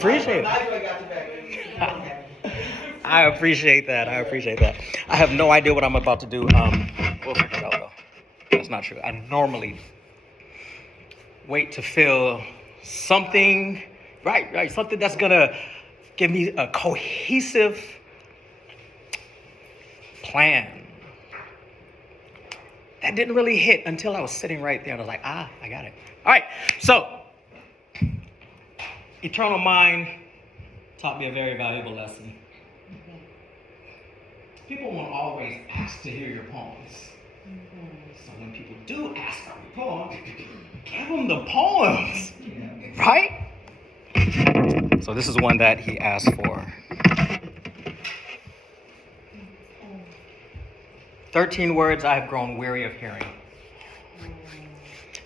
appreciate it. I appreciate that. I have no idea what I'm about to do. We'll figure it out though. That's not true. I normally wait to feel something, right, something that's gonna give me a cohesive plan. That didn't really hit until I was sitting right there and I was like, I got it. All right, so Eternal Mind taught me a very valuable lesson. People won't always ask to hear your poems. So when people do ask for your poems, give them the poems, right? So this is one that he asked for. 13 words I have grown weary of hearing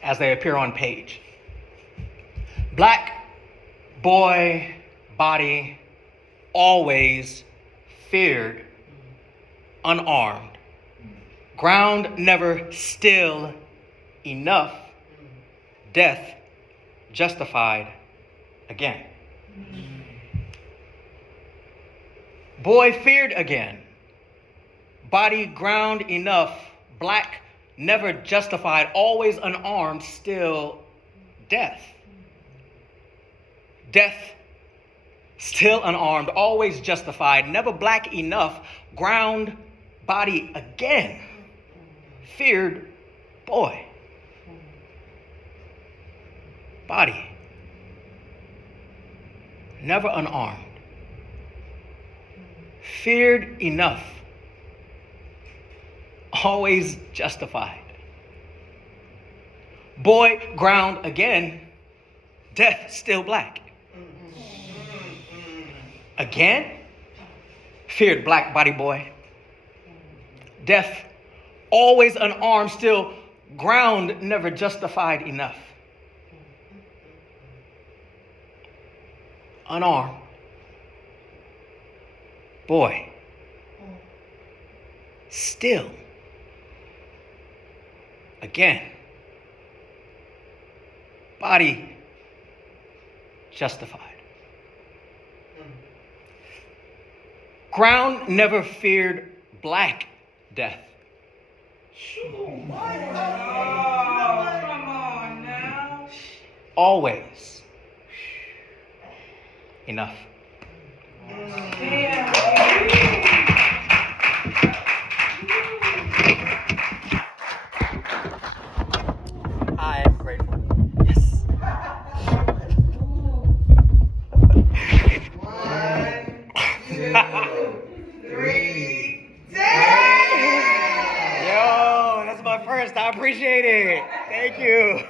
as they appear on page. Black, boy, body, always, feared, unarmed. Ground never still enough. Death justified again. Boy feared again. Body ground enough. Black never justified. Always unarmed. Still death. Death still unarmed. Always justified. Never black enough. Ground body again. Feared boy. Body. Never unarmed. Feared enough. Always justified. Boy, ground again. Death still black. Again. Feared black body boy. Death always unarmed, still ground never justified enough. Unarmed. Boy. Still. Again. Body justified. Ground never feared black death. Come on now. Always enough. I am grateful. Yes. 1, 2, 3, Yo, that's my first. I appreciate it. Thank you.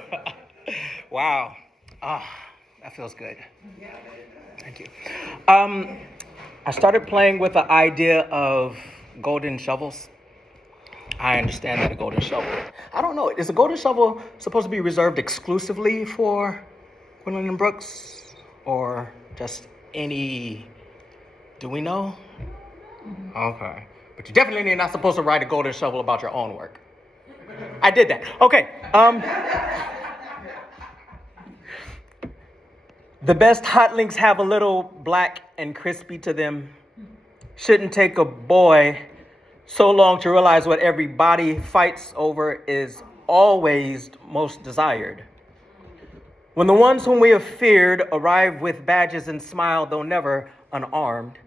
Wow. That feels good. Thank you. I started playing with the idea of golden shovels. I understand that a golden shovel. I don't know. Is a golden shovel supposed to be reserved exclusively for Gwendolyn and Brooks, or just any? Do we know? Okay. But you definitely not supposed to write a golden shovel about your own work. I did that. Okay. The best hot links have a little black and crispy to them. Shouldn't take a boy so long to realize what every body fights over is always most desired. When the ones whom we have feared arrive with badges and smile, though never unarmed,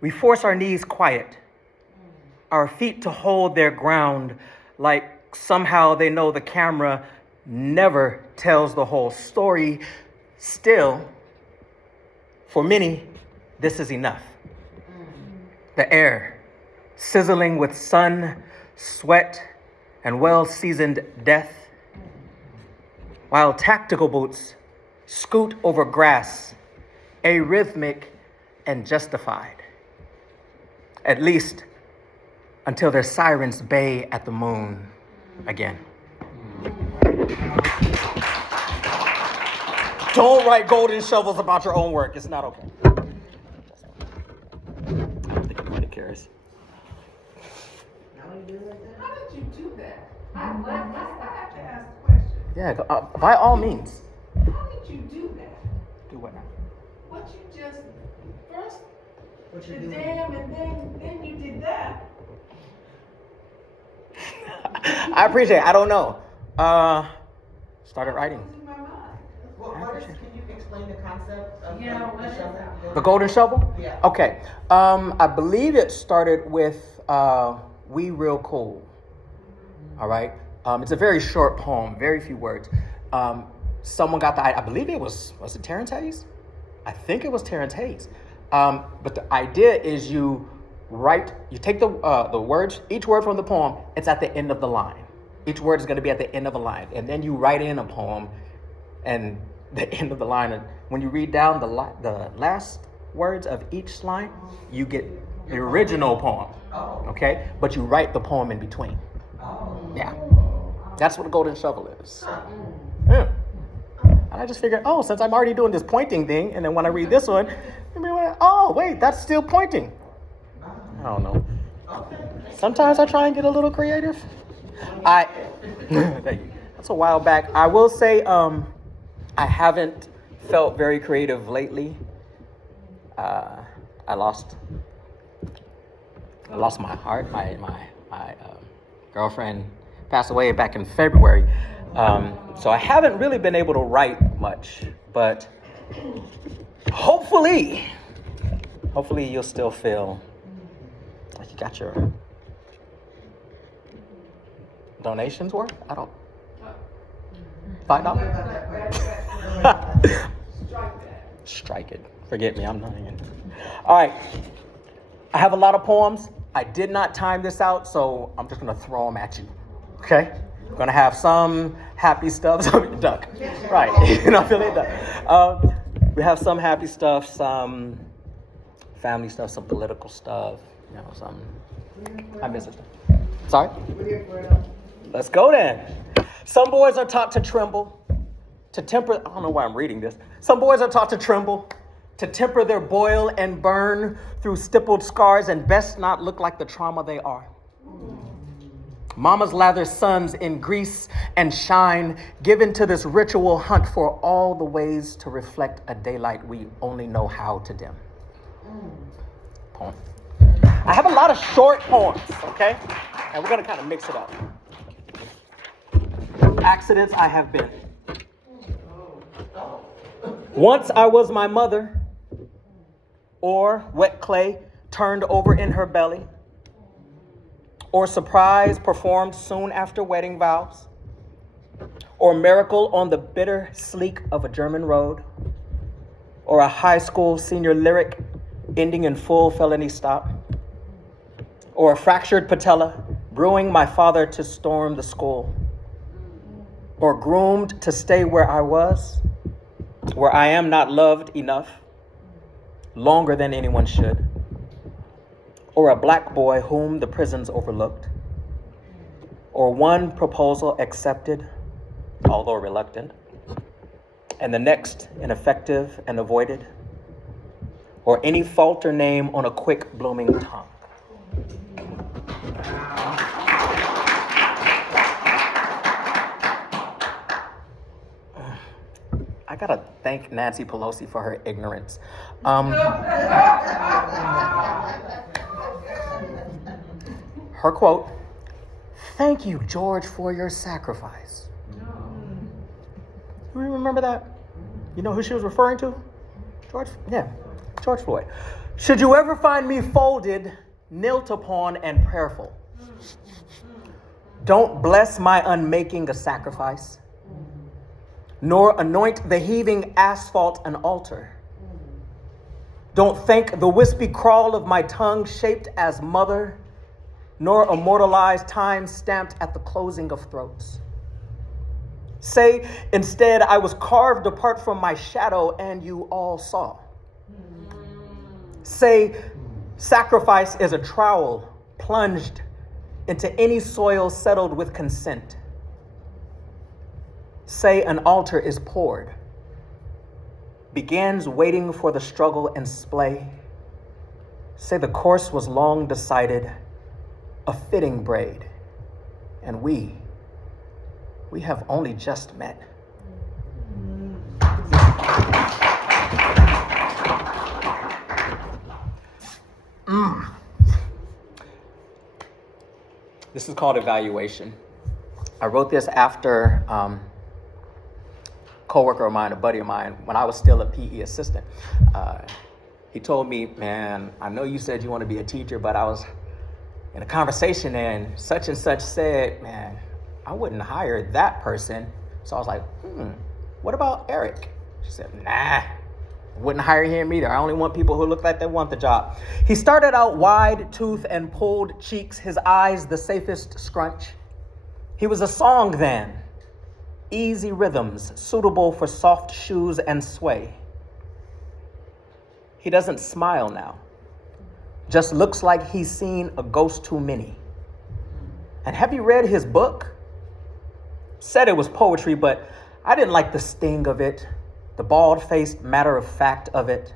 we force our knees quiet, our feet to hold their ground, like somehow they know the camera never tells the whole story. Still, for many, this is enough. The air, sizzling with sun, sweat, and well-seasoned death, while tactical boots scoot over grass, arrhythmic and justified, at least until their sirens bay at the moon again. Don't write golden shovels about your own work. It's not okay. I don't think anybody cares. How did you do that? I have to ask the question. Yeah, by all means. How did you do that? Do what now? first What you the doing? dam, and then you did that. I appreciate it. I don't know. Started writing. It was in my mind. Can you explain the concept of Yeah, what the is shovel? that? The golden shovel? Yeah. Okay. I believe it started with We Real Cool. All right. It's a very short poem, very few words. Someone got the idea. I believe it was it Terrence Hayes? I think it was Terrence Hayes. But the idea is you take the words, each word from the poem, it's at the end of the line. Each word is going to be at the end of a line. And then you write in a poem and the end of the line. And when you read down the last words of each line, you get the original poem. Oh. Okay? But you write the poem in between. Oh. Yeah. That's what a golden shovel is. Yeah. And I just figured, since I'm already doing this pointing thing, and then when I read this one, wait, that's still pointing. I don't know. Sometimes I try and get a little creative. Thank you. That's a while back. I will say, I haven't felt very creative lately. I lost my heart. My girlfriend passed away back in February. So I haven't really been able to write much, but hopefully you'll still feel like you got your donations worth. I don't. $5? Strike that. Strike it. Forget me. I'm not even. All right. I have a lot of poems. I did not time this out, so I'm just gonna throw them at you. Okay. I'm gonna have some happy stuff. Duck. Right. You know, feel it, duck. We have some happy stuff, some family stuff, some political stuff. You know, some. I miss it. Sorry. Let's go then. Some boys are taught to tremble, to temper. I don't know why I'm reading this. Some boys are taught to tremble, to temper their boil and burn through stippled scars and best not look like the trauma they are. Mamas lather sons in grease and shine, given to this ritual hunt for all the ways to reflect a daylight we only know how to dim. Poem. I have a lot of short poems, okay? And we're gonna kind of mix it up. Accidents I have been. Once I was my mother, or wet clay turned over in her belly, or surprise performed soon after wedding vows, or miracle on the bitter sleek of a German road, or a high school senior lyric ending in full felony stop, or a fractured patella brewing my father to storm the school, or groomed to stay where I was, where I am not loved enough, longer than anyone should, or a black boy whom the prisons overlooked, or one proposal accepted, although reluctant, and the next ineffective and avoided, or any falter name on a quick blooming tongue. I gotta thank Nancy Pelosi for her ignorance. Her quote, "Thank you, George, for your sacrifice." You remember that? You know who she was referring to? George Floyd. "Should you ever find me folded, knelt upon and prayerful, don't bless my unmaking a sacrifice, nor anoint the heaving asphalt an altar. Don't thank the wispy crawl of my tongue shaped as mother, nor immortalize time stamped at the closing of throats. Say instead I was carved apart from my shadow and you all saw. Say sacrifice is a trowel plunged into any soil settled with consent. Say an altar is poured, begins waiting for the struggle and splay. Say the course was long decided, a fitting braid, and we have only just met." This is called evaluation. I wrote this after coworker of mine, a buddy of mine, when I was still a PE assistant. He told me, man, I know you said you want to be a teacher, but I was in a conversation and such said, man, I wouldn't hire that person. So I was like, what about Eric? She said, nah, wouldn't hire him either. I only want people who look like they want the job. He started out wide tooth and pulled cheeks, his eyes the safest scrunch. He was a song then, easy rhythms, suitable for soft shoes and sway. He doesn't smile now, just looks like he's seen a ghost too many. And have you read his book? Said it was poetry, but I didn't like the sting of it, the bald-faced matter of fact of it.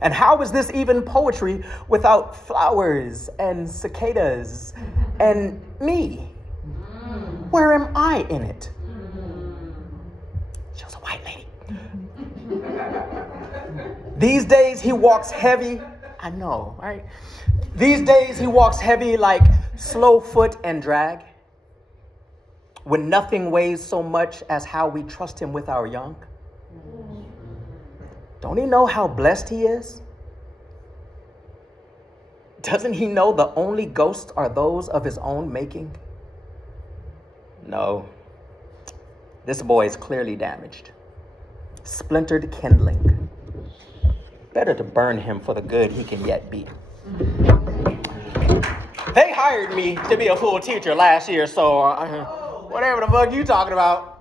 And how is this even poetry without flowers and cicadas and me? Where am I in it? She was a white lady. These days he walks heavy. I know, right? These days he walks heavy like slow foot and drag. When nothing weighs so much as how we trust him with our young. Don't he know how blessed he is? Doesn't he know the only ghosts are those of his own making? No, this boy is clearly damaged. Splintered kindling. Better to burn him for the good he can yet be. They hired me to be a full teacher last year, so whatever the fuck you talking about.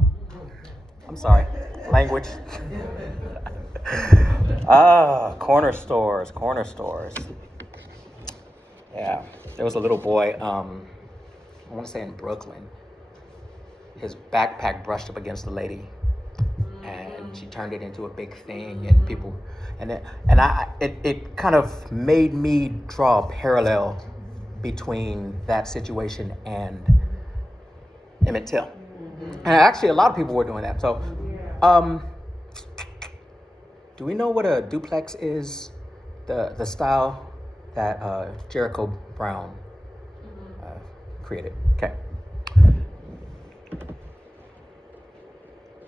I'm sorry, language. Cornerstores. Yeah, there was a little boy, I want to say in Brooklyn. His backpack brushed up against the lady, and she turned it into a big thing, and people, it kind of made me draw a parallel between that situation and Emmett Till. And actually, a lot of people were doing that. So, do we know what a duplex is? The style that Jericho Brown created. Okay.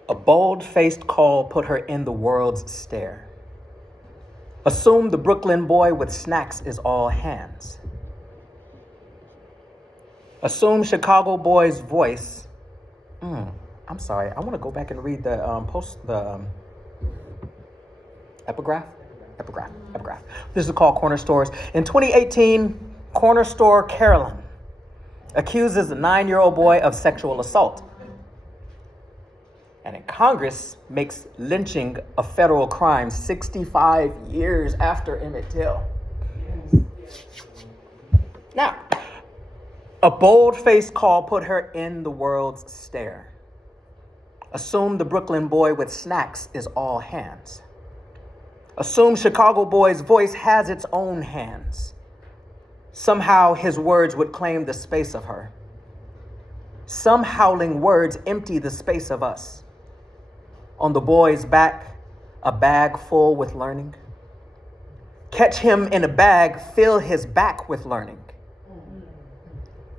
A bold-faced call put her in the world's stare. Assume the Brooklyn boy with snacks is all hands. Assume Chicago boy's voice. I'm sorry. I want to go back and read the epigraph. This is called Cornerstores. In 2018, Corner Store Carolyn accuses a 9-year-old boy of sexual assault. And in Congress makes lynching a federal crime 65 years after Emmett Till. Now, a bold-faced call put her in the world's stare. Assume the Brooklyn boy with snacks is all hands. Assume Chicago boy's voice has its own hands. Somehow his words would claim the space of her. Some howling words empty the space of us. On the boy's back, a bag full with learning. Catch him in a bag, fill his back with learning.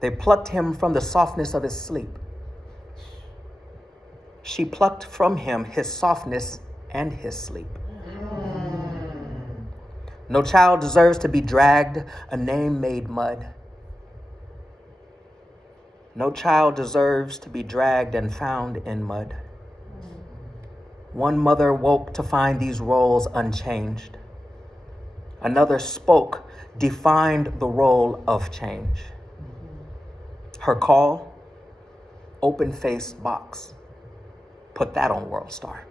They plucked him from the softness of his sleep. She plucked from him his softness and his sleep. No child deserves to be dragged, a name made mud. No child deserves to be dragged and found in mud. One mother woke to find these roles unchanged. Another spoke, defined the role of change. Her call, open-faced box. Put that on World Star.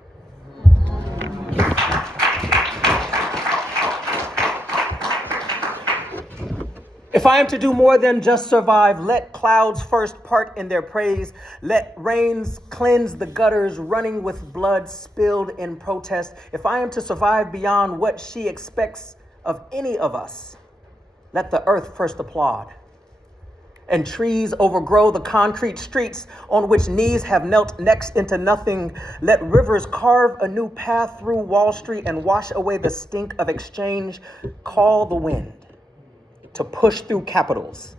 If I am to do more than just survive, let clouds first part in their praise. Let rains cleanse the gutters running with blood spilled in protest. If I am to survive beyond what she expects of any of us, let the earth first applaud. And trees overgrow the concrete streets on which knees have knelt next into nothing. Let rivers carve a new path through Wall Street and wash away the stink of exchange. Call the wind to push through capitals.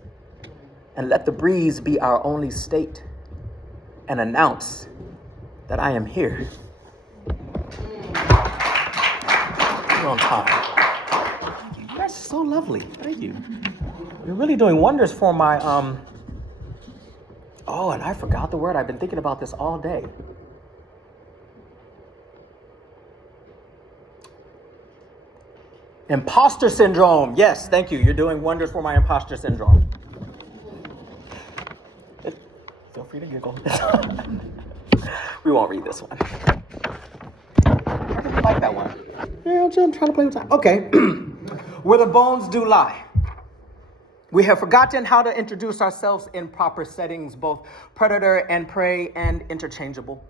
and let the breeze be our only state, and announce that I am here. You're on time. You guys are so lovely. Thank you. You're really doing wonders for my, oh, and I forgot the word. I've been thinking about this all day. Imposter syndrome. Yes, thank you. You're doing wonders for my imposter syndrome. Feel free to giggle. We won't read this one. I really like that one. Yeah, I'm trying to play with time. Okay. Where the bones do lie. We have forgotten how to introduce ourselves in proper settings, both predator and prey and interchangeable.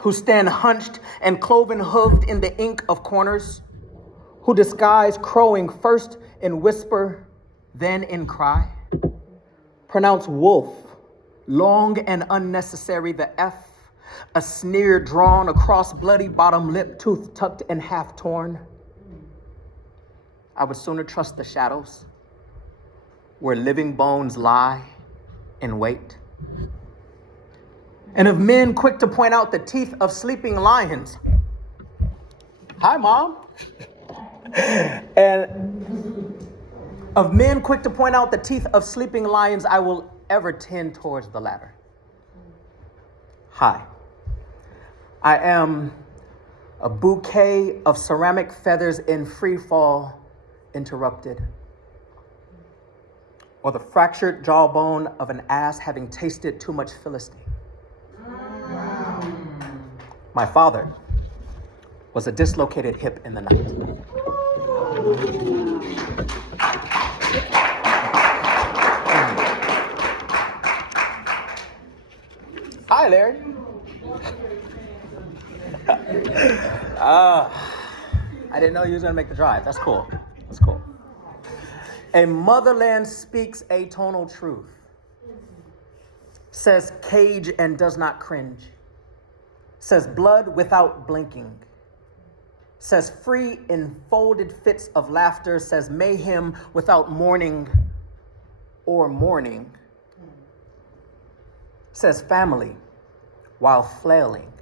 Who stand hunched and cloven hooved in the ink of corners. Who disguise crowing first in whisper, then in cry. Pronounce wolf, long and unnecessary, the F, a sneer drawn across bloody bottom lip, tooth tucked and half torn. I would sooner trust the shadows, where living bones lie in wait. And of men quick to point out the teeth of sleeping lions. Hi, Mom. And of men quick to point out the teeth of sleeping lions, I will ever tend towards the latter. Hi. I am a bouquet of ceramic feathers in free fall, interrupted. Or the fractured jawbone of an ass having tasted too much Philistine. My father was a dislocated hip in the night. Hi, Larry. I didn't know you was gonna make the drive. That's cool. That's cool. A motherland speaks atonal truth. Says cage and does not cringe. Says blood without blinking. Says free in folded fits of laughter. Says mayhem without mourning or mourning. Says family while flailing.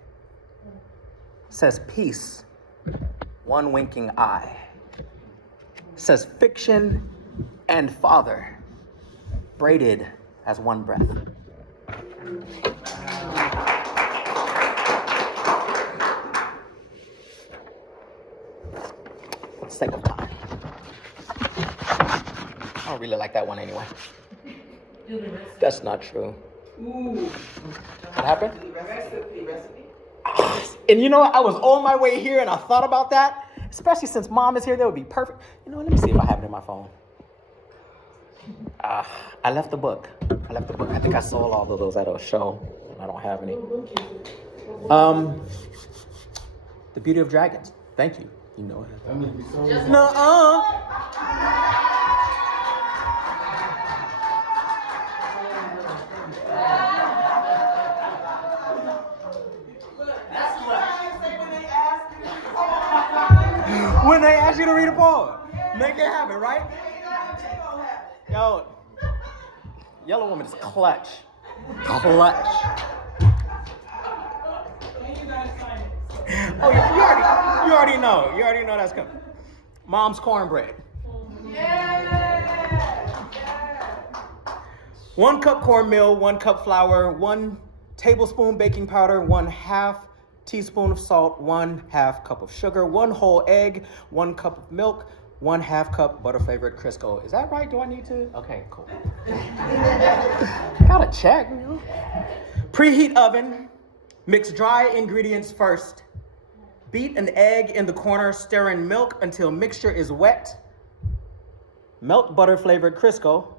Says peace, one winking eye. Says fiction and father, braided as one breath. Sake of time. I don't really like that one anyway. That's not true. Ooh. What happened? Recipe. And you know what? I was on my way here and I thought about that. Especially since Mom is here, that would be perfect. You know what? Let me see if I have it in my phone. I left the book. I think I sold all of those at a show. I don't have any. The Beauty of Dragons. Thank you. You know it. Nuh-uh. When they ask you to read a poem, make it happen, right? Yo, Yellow Woman is clutch. Clutch. Oh, you already know. You already know that's coming. Mom's Cornbread. Yeah. 1 cup cornmeal, 1 cup flour, 1 tablespoon baking powder, 1/2 teaspoon of salt, 1/2 cup of sugar, 1 whole egg, 1 cup of milk, 1/2 cup butter flavored Crisco. Is that right? Do I need to? Okay, cool. Gotta check, you know. Preheat oven. Mix dry ingredients first. Beat an egg in the corner, stir in milk until mixture is wet. Melt butter flavored Crisco.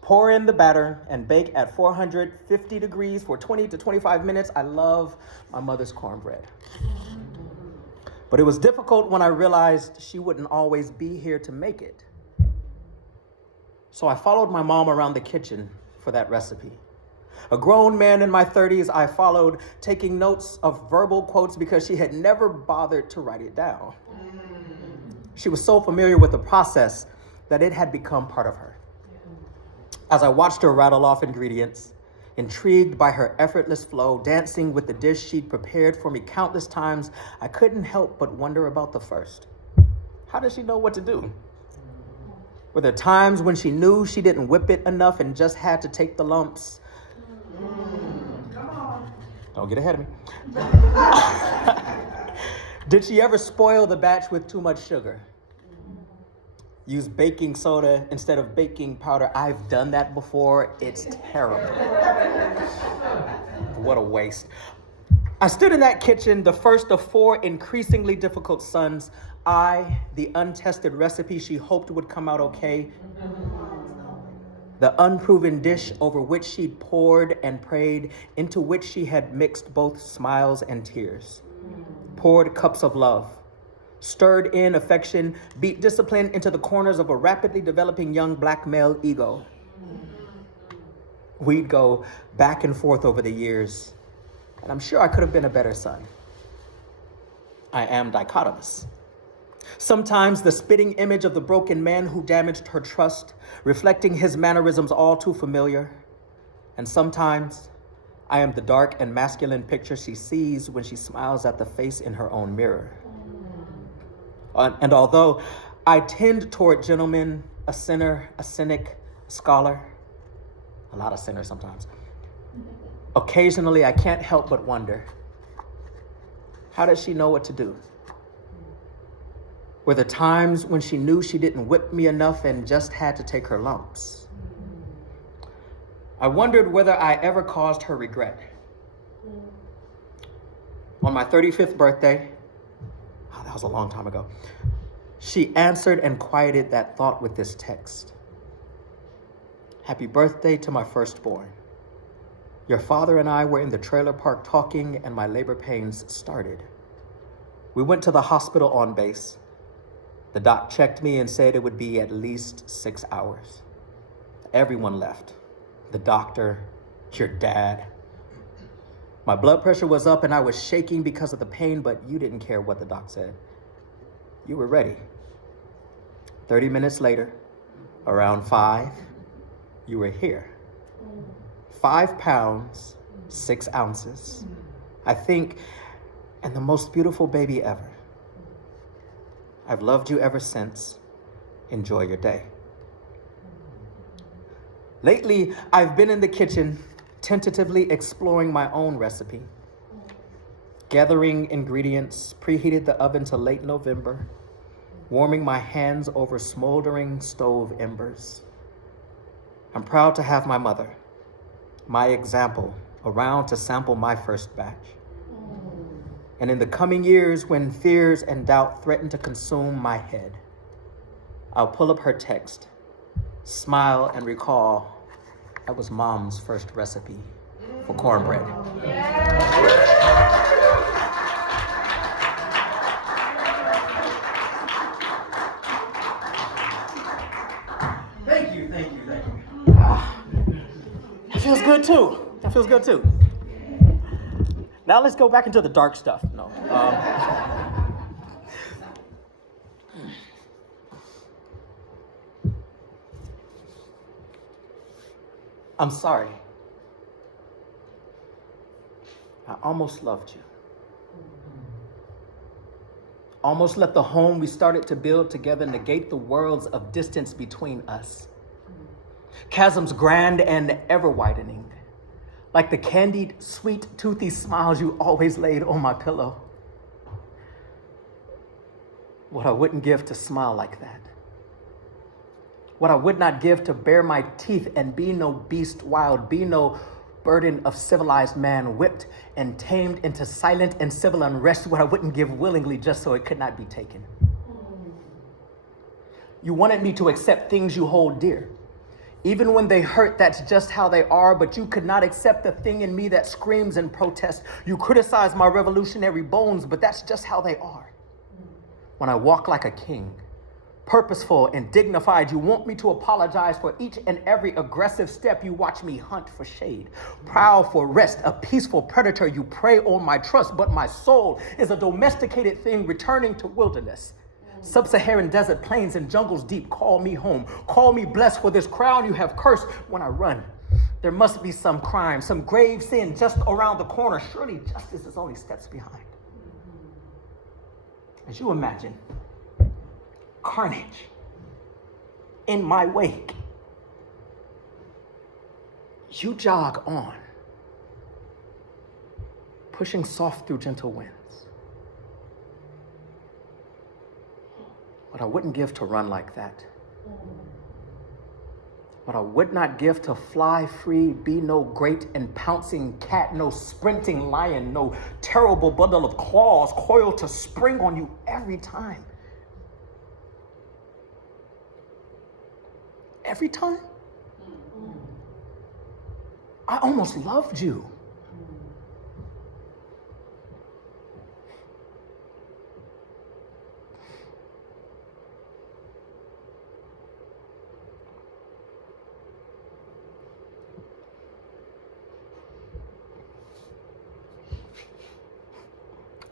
Pour in the batter and bake at 450 degrees for 20 to 25 minutes. I love my mother's cornbread. But it was difficult when I realized she wouldn't always be here to make it. So I followed my mom around the kitchen for that recipe. A grown man in my 30s, I followed, taking notes of verbal quotes because she had never bothered to write it down. She was so familiar with the process that it had become part of her. As I watched her rattle off ingredients, intrigued by her effortless flow, dancing with the dish she'd prepared for me countless times, I couldn't help but wonder about the first. How does she know what to do? Were there times when she knew she didn't whip it enough and just had to take the lumps? Come on. Don't get ahead of me. Did she ever spoil the batch with too much sugar? Use baking soda instead of baking powder. I've done that before. It's terrible. What a waste. I stood in that kitchen, the first of 4 increasingly difficult sons. I, the untested recipe she hoped would come out okay. The unproven dish over which she'd poured and prayed, into which she had mixed both smiles and tears. Poured cups of love, stirred in affection, beat discipline into the corners of a rapidly developing young black male ego. We'd go back and forth over the years, and I'm sure I could have been a better son. I am dichotomous. Sometimes the spitting image of the broken man who damaged her trust, reflecting his mannerisms all too familiar. And sometimes I am the dark and masculine picture she sees when she smiles at the face in her own mirror. And although I tend toward gentleman, a sinner, a cynic, a scholar, a lot of sinners sometimes, occasionally I can't help but wonder, how does she know what to do? Were there times when she knew she didn't whip me enough and just had to take her lumps? I wondered whether I ever caused her regret. On my 35th birthday, that was a long time ago, she answered and quieted that thought with this text. Happy birthday to my firstborn. Your father and I were in the trailer park talking and my labor pains started. We went to the hospital on base. The doc checked me and said it would be at least 6 hours. Everyone left. The doctor, your dad. My blood pressure was up and I was shaking because of the pain, but you didn't care what the doc said. You were ready. 30 minutes later, around 5, you were here. 5 pounds, 6 ounces. I think, and the most beautiful baby ever. I've loved you ever since. Enjoy your day. Lately, I've been in the kitchen, tentatively exploring my own recipe. Gathering ingredients, preheated the oven to late November, warming my hands over smoldering stove embers. I'm proud to have my mother, my example, around to sample my first batch. And in the coming years, when fears and doubt threaten to consume my head, I'll pull up her text, smile, and recall that was Mom's first recipe for cornbread. Thank you. That feels good too. Now let's go back into the dark stuff. No. I'm sorry. I almost loved you. Almost let the home we started to build together negate the worlds of distance between us. Chasms grand and ever widening. Like the candied, sweet, toothy smiles you always laid on my pillow. What I wouldn't give to smile like that. What I would not give to bare my teeth and be no beast wild, be no burden of civilized man, whipped and tamed into silent and civil unrest, what I wouldn't give willingly just so it could not be taken. You wanted me to accept things you hold dear. Even when they hurt, that's just how they are, but you could not accept the thing in me that screams in protest. You criticize my revolutionary bones, but that's just how they are. When I walk like a king, purposeful and dignified, you want me to apologize for each and every aggressive step. You watch me hunt for shade, prowl for rest, a peaceful predator. You prey on my trust, but my soul is a domesticated thing returning to wilderness. Sub-Saharan desert plains and jungles deep, call me home. Call me blessed for this crown you have cursed. When I run, there must be some crime, some grave sin just around the corner. Surely justice is only steps behind. As you imagine, carnage in my wake, you jog on, pushing soft through gentle winds. What I wouldn't give to run like that. What I would not give to fly free, be no great and pouncing cat, no sprinting lion, no terrible bundle of claws coiled to spring on you every time. Every time? I almost loved you.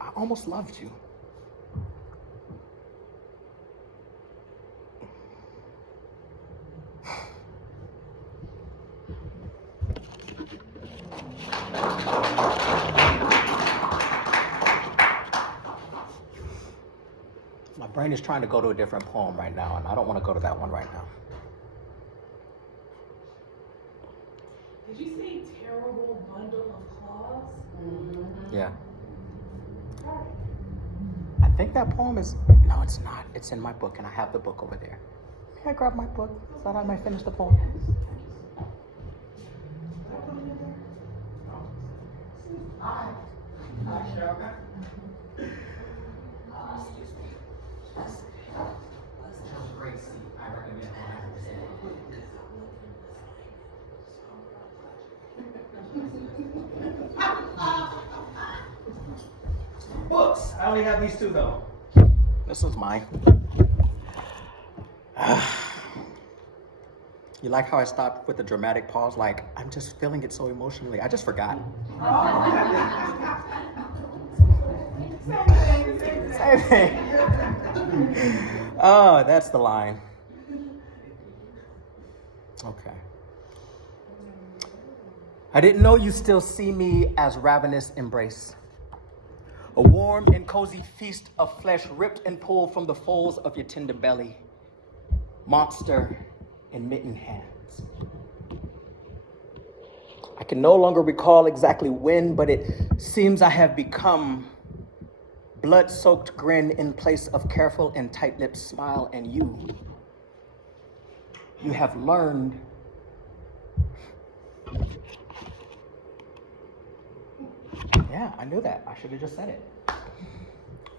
I almost loved you. My brain is trying to go to a different poem right now, and I don't want to go to that one right now. Did you say terrible bundle of claws? Yeah. I think that poem is, no, it's not. It's in my book, and I have the book over there. May I grab my book so that I may finish the poem? Books. I only have these two though. This is mine. You like how I stopped with the dramatic pause? Like, I'm just feeling it so emotionally. I just forgot. Same thing. Oh, that's the line. Okay. I didn't know you still see me as ravenous embrace. A warm and cozy feast of flesh ripped and pulled from the folds of your tender belly. Monster in mitten hands. I can no longer recall exactly when, but it seems I have become blood-soaked grin in place of careful and tight-lipped smile, and you have learned yeah, I knew that. I should have just said it.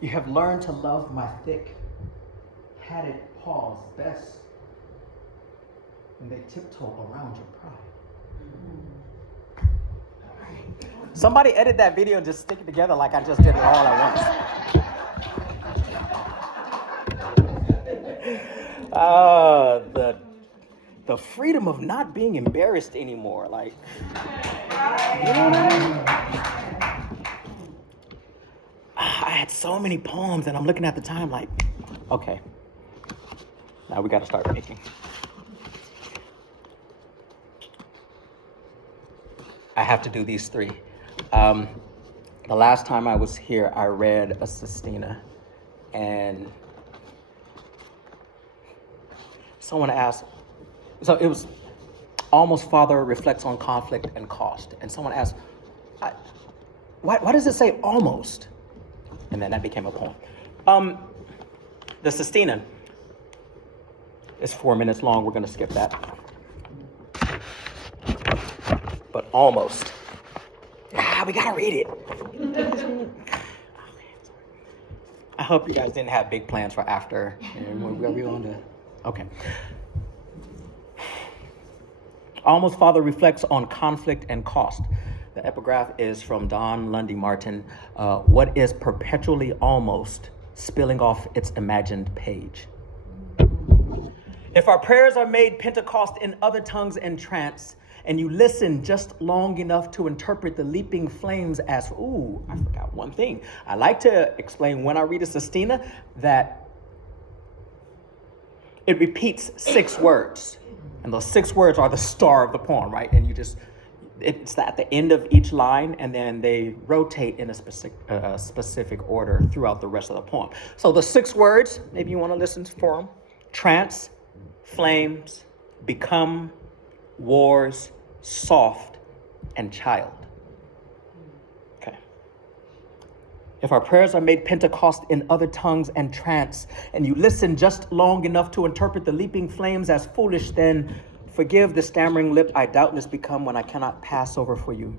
You have learned to love my thick, padded paws best when they tiptoe around your pride. Somebody edit that video and just stick it together like I just did it all at once. The freedom of not being embarrassed anymore. Like, you know what I mean? I had so many poems and I'm looking at the time like, okay, now we got to start picking. I have to do these three. The last time I was here, I read a sestina, and someone asked, so it was Almost Father reflects on conflict and cost. And someone asked, why does it say almost? And then that became a poem. The sestina is 4 minutes long. We're going to skip that. But almost. We got to read it. I hope you guys didn't have big plans for after. Okay. Almost Father reflects on conflict and cost. The epigraph is from Don Lundy Martin. What is perpetually almost spilling off its imagined page? If our prayers are made Pentecost in other tongues and trance, and you listen just long enough to interpret the leaping flames as, ooh, I forgot one thing. I like to explain when I read a sestina that It repeats 6 words. And those 6 words are the star of the poem, right? And it's at the end of each line, and then they rotate in a specific order throughout the rest of the poem. So the 6 words, maybe you want to listen for them. Trance, flames, become, wars, soft, and child. Okay. If our prayers are made Pentecost in other tongues and trance, and you listen just long enough to interpret the leaping flames as foolish, then forgive the stammering lip I doubtless become when I cannot pass over for you,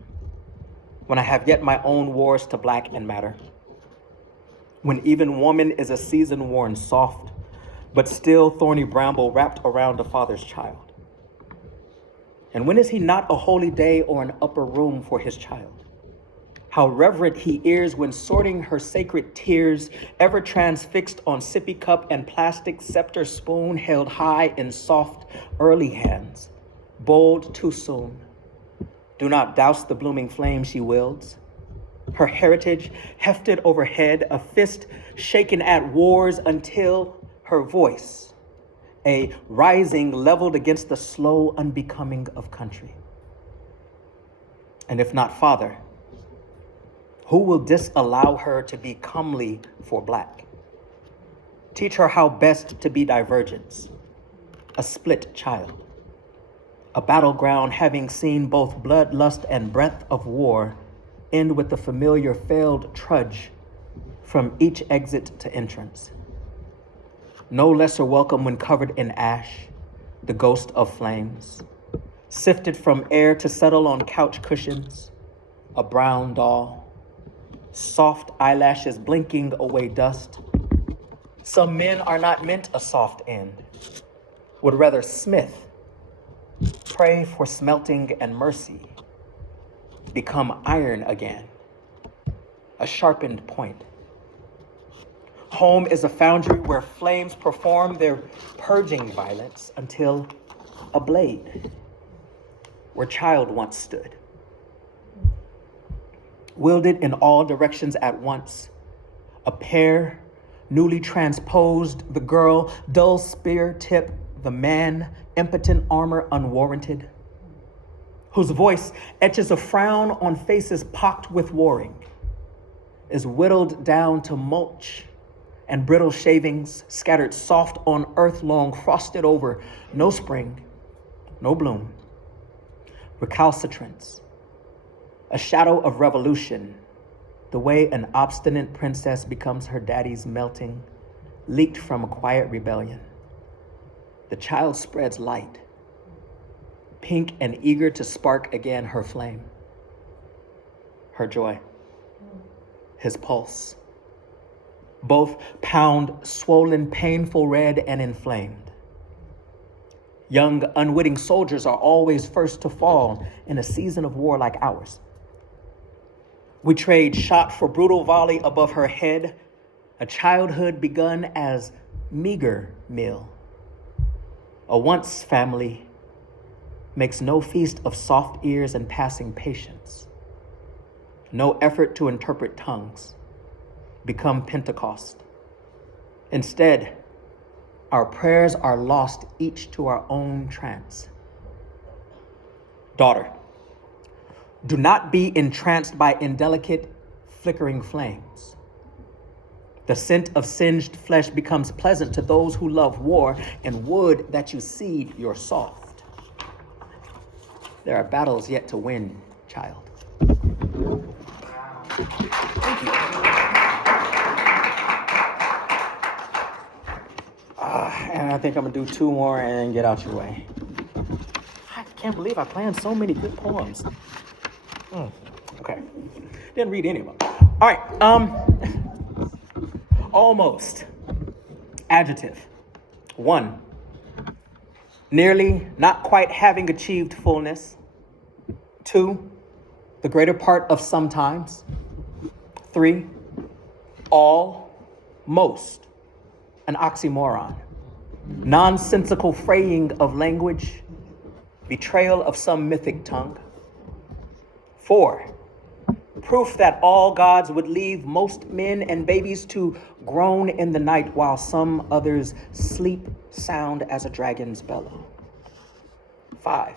when I have yet my own wars to black and matter, when even woman is a season-worn soft, but still thorny bramble wrapped around a father's child. And when is he not a holy day or an upper room for his child? How reverent he is when sorting her sacred tears, ever transfixed on sippy cup and plastic scepter spoon held high in soft, early hands, bold too soon. Do not douse the blooming flame she wields. Her heritage hefted overhead, a fist shaken at wars until her voice, a rising leveled against the slow unbecoming of country. And if not father, who will disallow her to be comely for black? Teach her how best to be divergence, a split child, a battleground having seen both bloodlust and breath of war end with the familiar failed trudge from each exit to entrance. No lesser welcome when covered in ash, the ghost of flames, sifted from air to settle on couch cushions, a brown doll, soft eyelashes blinking away dust. Some men are not meant a soft end, would rather smith, pray for smelting and mercy, become iron again, a sharpened point. Home is a foundry where flames perform their purging violence until a blade, where child once stood. Wielded in all directions at once, a pair, newly transposed, the girl, dull spear tip, the man, impotent armor unwarranted, whose voice etches a frown on faces pocked with warring, is whittled down to mulch and brittle shavings scattered soft on earth long frosted over, no spring, no bloom, recalcitrance, a shadow of revolution, the way an obstinate princess becomes her daddy's melting, leaked from a quiet rebellion. The child spreads light, pink and eager to spark again her flame, her joy, his pulse. Both pound swollen, painful red and inflamed. Young, unwitting soldiers are always first to fall in a season of war like ours. We trade shot for brutal volley above her head, a childhood begun as meager meal. A once family makes no feast of soft ears and passing patience. No effort to interpret tongues, become Pentecost. Instead, our prayers are lost each to our own trance. Daughter, do not be entranced by indelicate, flickering flames. The scent of singed flesh becomes pleasant to those who love war, and would that you seed your soft. There are battles yet to win, child. Thank you. And I think I'm gonna do 2 more and get out your way. I can't believe I planned so many good poems. Okay, didn't read any of them. All right, almost. Adjective. 1, nearly, not quite having achieved fullness. 2, the greater part of sometimes. 3, all, most, an oxymoron. Nonsensical fraying of language, betrayal of some mythic tongue. 4, proof that all gods would leave most men and babies to groan in the night while some others sleep sound as a dragon's bellow. 5.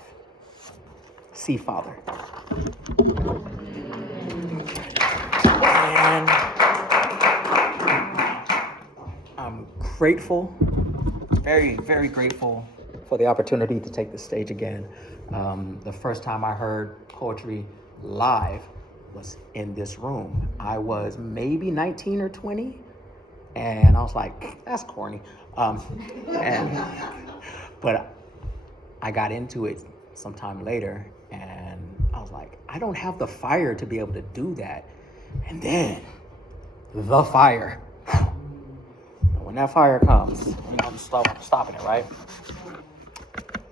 See Father. And I'm grateful, very, very grateful for the opportunity to take the stage again. The first time I heard poetry live was in this room. I was maybe 19 or 20, and I was like, that's corny. But I got into it sometime later, and I was like, I don't have the fire to be able to do that. And then the fire. When that fire comes, I'm stopping it, right?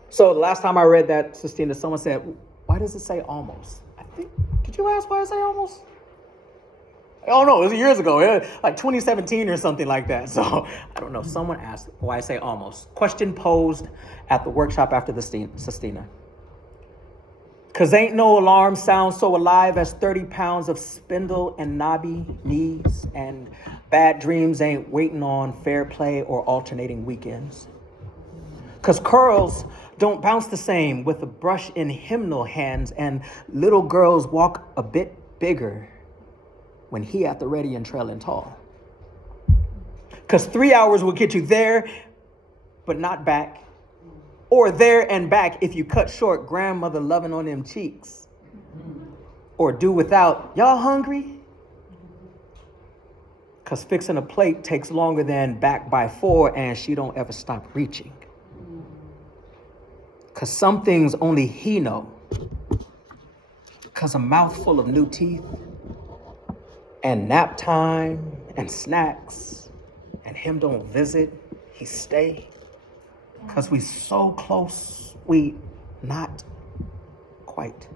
So the last time I read that, Sistina, someone said, why does it say almost? I think, did you ask why it say almost? Oh no, it was years ago, like 2017 or something like that. So I don't know, someone asked why I say almost. Question posed at the workshop after the Sistina. Cause ain't no alarm sound so alive as 30 pounds of spindle and knobby knees, and bad dreams ain't waiting on fair play or alternating weekends. Cause curls don't bounce the same with a brush in hymnal hands, and little girls walk a bit bigger when he at the ready and trailing tall. Cause 3 hours will get you there, but not back. Or there and back if you cut short grandmother loving on them cheeks. Or do without, y'all hungry? Cause fixing a plate takes longer than back by 4, and she don't ever stop reaching. Cause some things only he know. Cause a mouthful of new teeth, and nap time, and snacks, and him don't visit, he stay. Cause we so close, we not quite.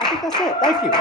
I think that's it. Thank you.